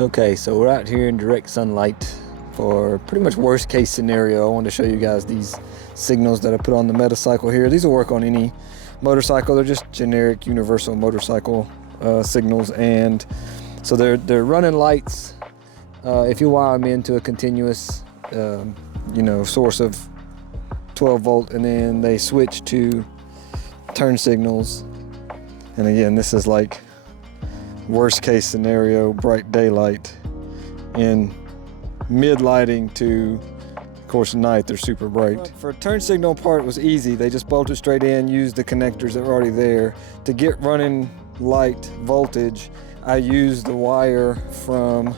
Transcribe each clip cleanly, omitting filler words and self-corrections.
Okay, so we're out here in direct sunlight for pretty much worst case scenario. I wanted to show you guys these signals that I put on the Metacycle here. These will work on any motorcycle. They're just generic universal motorcycle signals, and so they're running lights. If you wire them into a continuous source of 12 volt, and then they switch to turn signals. And again, this is like worst case scenario, bright daylight, and mid lighting to, of course, night, they're super bright. For turn signal part, it was easy. They just bolted straight in, used the connectors that were already there. To get running light voltage, I used the wire from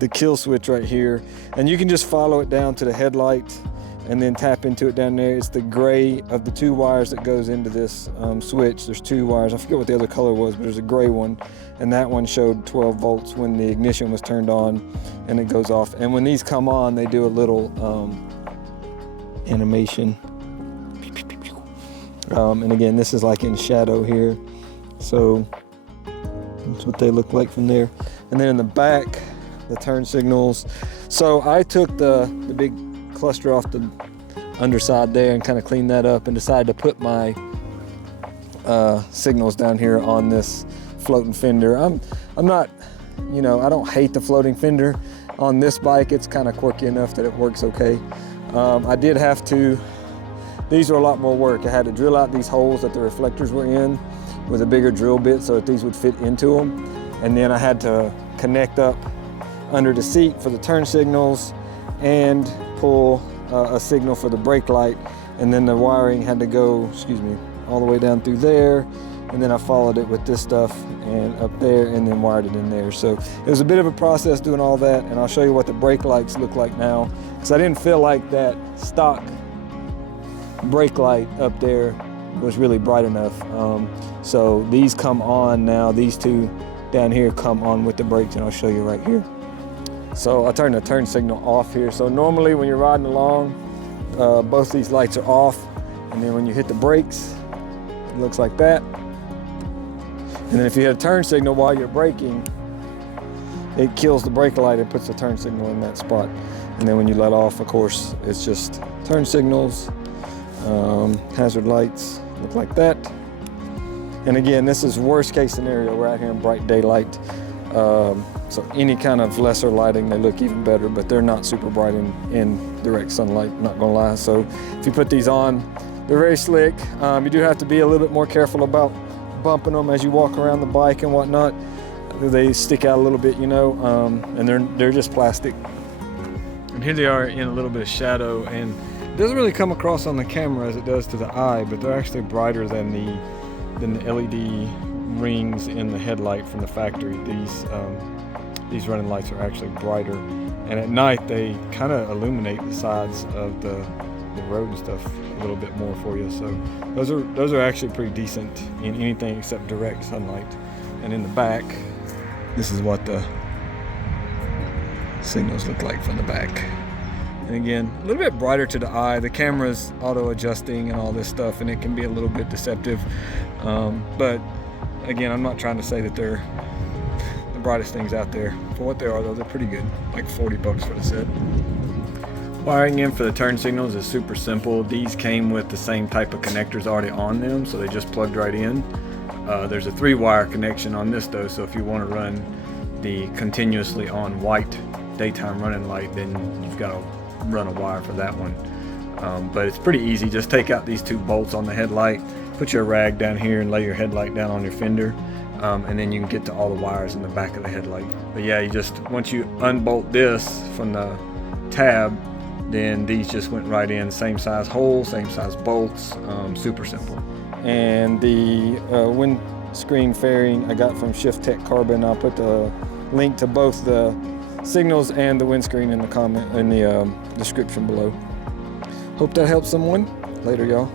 the kill switch right here, and you can just follow it down to the headlight and then tap into it down there. It's the gray of the two wires that goes into this switch. There's two wires. I forget what the other color was, but there's a gray one, and that one showed 12 volts when the ignition was turned on, and it goes off. And when these come on, they do a little animation. And again, this is like in shadow here, so that's what they look like from there. And then in the back, the turn signals. So I took the big cluster off the underside there and kind of cleaned that up, and decided to put my signals down here on this floating fender. I'm not, I don't hate the floating fender on this bike. It's kind of quirky enough that it works okay. I did have to, these are a lot more work. I had to drill out these holes that the reflectors were in with a bigger drill bit so that these would fit into them, and then I had to connect up under the seat for the turn signals and pull a signal for the brake light, and then the wiring had to go, all the way down through there, and then I followed it with this stuff and up there, and then wired it in there. So it was a bit of a process doing all that, and I'll show you what the brake lights look like now, because I didn't feel like that stock brake light up there was really bright enough. So these come on now, these two down here come on with the brakes, and I'll show you right here. So I turned the turn signal off here. So normally when you're riding along, both these lights are off, and then when you hit the brakes, it looks like that. And then if you hit a turn signal while you're braking, it kills the brake light and puts the turn signal in that spot. And then when you let off, of course, it's just turn signals, hazard lights, look like that. And again, this is worst case scenario. We're out here in bright daylight. So any kind of lesser lighting, they look even better, but they're not super bright in direct sunlight, not gonna lie. So if you put these on, they're very slick. You do have to be a little bit more careful about bumping them as you walk around the bike and whatnot. They stick out a little bit, and they're just plastic. And here they are in a little bit of shadow, and it doesn't really come across on the camera as it does to the eye, but they're actually brighter than the LED rings in the headlight from the factory. These running lights are actually brighter, and at night they kind of illuminate the sides of the road and stuff a little bit more for you. So those are actually pretty decent in anything except direct sunlight. And in the back, this is what the signals look like from the back. And again, a little bit brighter to the eye. The camera's auto adjusting and all this stuff, and it can be a little bit deceptive, but again, I'm not trying to say that they're the brightest things out there. For what they are, though, they're pretty good, like 40 bucks for the set. Wiring in for the turn signals is super simple. These came with the same type of connectors already on them, so they just plugged right in. There's a 3-wire connection on this though, so if you want to run the continuously on white daytime running light, then you've got to run a wire for that one. But it's pretty easy. Just take out these 2 bolts on the headlight, put your rag down here and lay your headlight down on your fender, and then you can get to all the wires in the back of the headlight. But yeah, once you unbolt this from the tab, then these just went right in, same size hole, same size bolts, super simple. And the windscreen fairing I got from Shift Tech Carbon. I'll put the link to both the signals and the windscreen in the description below. Hope that helps someone. Later, y'all.